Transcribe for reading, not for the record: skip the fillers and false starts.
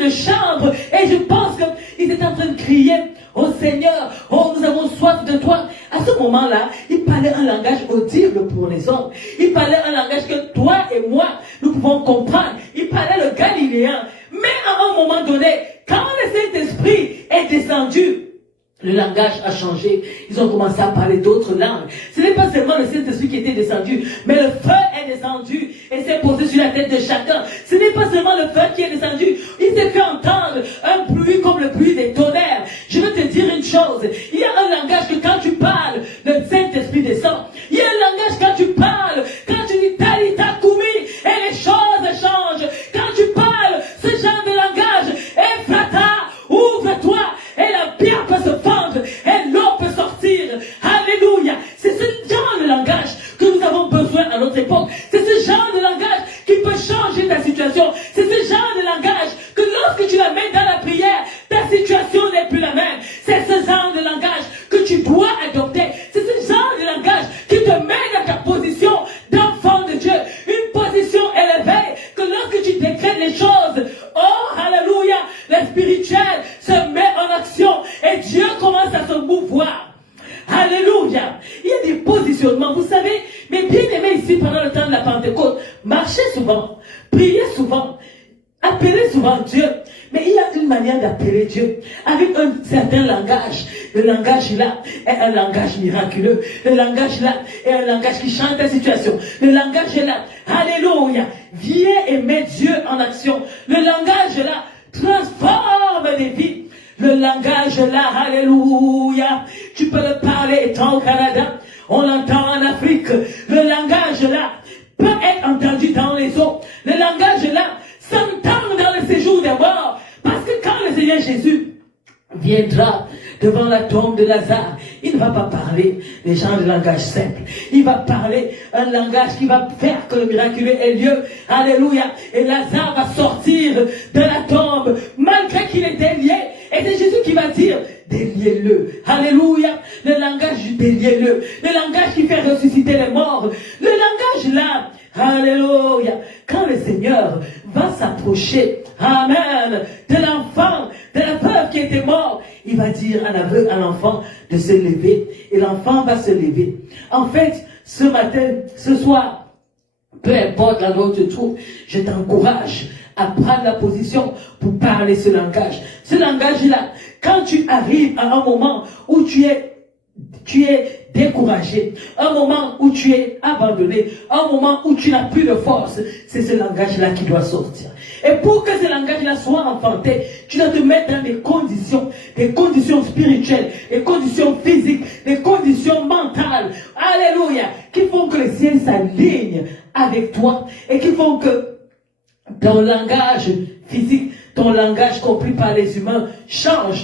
une chambre et je pense qu'ils étaient en train de crier au Seigneur, oh nous avons soif de toi. À ce moment-là, il parlait un langage audible pour les hommes. Il parlait un langage que toi et moi, nous pouvons comprendre. Il parlait le galiléen. Mais à un moment donné, quand le Saint-Esprit est descendu, le langage a changé. Ils ont commencé à parler d'autres langues. Ce n'est pas seulement le Saint-Esprit qui était descendu, mais le feu est descendu et s'est posé sur la tête de chacun. Ce n'est pas seulement le feu qui est descendu. Il s'est fait entendre un bruit comme le bruit des tonnerres. Je veux te dire une chose. Il y a un langage que quand tu parles, le Saint-Esprit descend. Il y a un langage quand tu parles, quand tu dis Talita Koumi, et les choses changent. Quand tu parles, ce genre de langage, Ephrata, ouvre-toi, et la pierre peut se fendre, et l'eau peut sortir. Alléluia. C'est ce genre de langage que nous avons besoin à notre époque. C'est ce genre de langage qui peut changer ta situation. C'est ce genre de langage que lorsque tu la mets dans la prière, ta situation n'est plus la même. C'est ce genre de langage que tu dois adopter. C'est ce genre de langage qui te met dans ta position d'enfant de Dieu. Une position élevée que lorsque tu décrètes les choses, oh, alléluia, le spirituel se met en action et Dieu commence à se mouvoir. Alléluia. Il y a des positionnements, vous savez, mais bien aimés ici pendant le temps de la Pentecôte, marchez souvent, priez souvent, appelez souvent Dieu. Mais il y a une manière d'appeler Dieu avec un certain langage. Le langage là est un langage miraculeux. Le langage là est un langage qui change ta situation. Le langage là, alléluia, viens et mets Dieu en action. Le langage là transforme des vies. Le langage là, alléluia, tu peux le parler étant au Canada, on l'entend en Afrique. Le langage là peut être entendu dans les eaux. Le langage là s'entend dans le séjour des morts. Parce que quand le Seigneur Jésus viendra devant la tombe de Lazare, il ne va pas parler des gens de langage simple. Il va parler un langage qui va faire que le miraculeux ait lieu. Alléluia. Et Lazare va sortir de la tombe malgré qu'il était lié. Et c'est Jésus qui va dire, déliez-le. Alléluia. Le langage du déliez-le. Le langage qui fait ressusciter les morts. Le langage là. Alléluia. Quand le Seigneur va s'approcher, amen, de l'enfant, de la veuve qui était mort, il va dire à l'enfant de se lever. Et l'enfant va se lever. En fait, ce matin, ce soir, peu importe l'endroit où tu te trouves, je t'encourage à prendre la position pour parler ce langage. Ce langage-là, quand tu arrives à un moment où tu es découragé, un moment où tu es abandonné, un moment où tu n'as plus de force, c'est ce langage-là qui doit sortir. Et pour que ce langage-là soit enfanté, tu dois te mettre dans des conditions spirituelles, des conditions physiques, des conditions mentales, alléluia, qui font que le ciel s'aligne avec toi et qui font que ton langage physique, ton langage compris par les humains change.